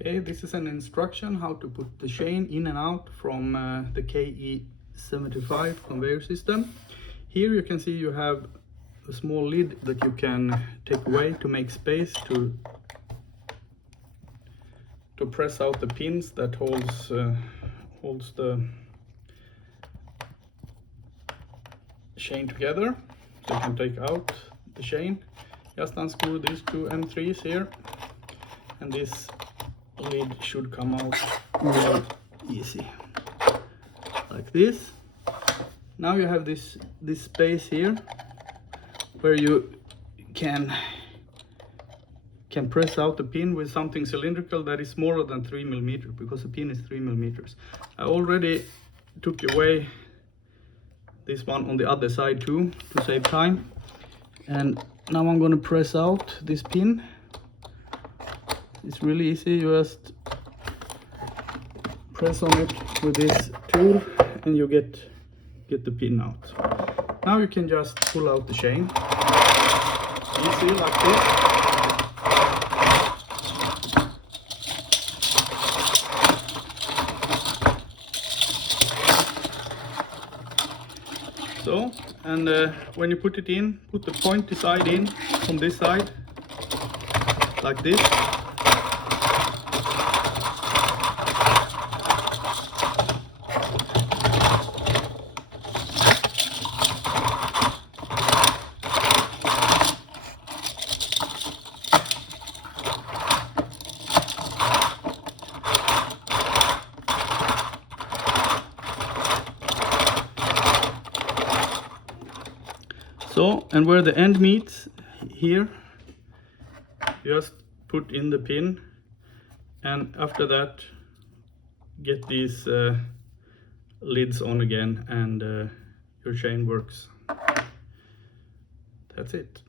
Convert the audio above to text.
Okay, this is an instruction how to put the chain in and out from the KE75 conveyor system. Here you can see you have a small lid that you can take away to make space to press out the pins that holds the chain together. So you can take out the chain, just unscrew these two M3s here, and this lid should come out really easy, like this. Now you have this space here where you can press out the pin with something cylindrical that is smaller than 3 millimeters, because the pin is 3 millimeters. I already took away this one on the other side too to save time, and now I'm going to press out this pin. It's really easy. You just press on it with this tool and you get the pin out. Now you can just pull out the chain easy like this. So, and when you put it in, put the pointy side in from this side, like this. So, and where the end meets here, just put in the pin, and after that get these lids on again, and your chain works. That's it.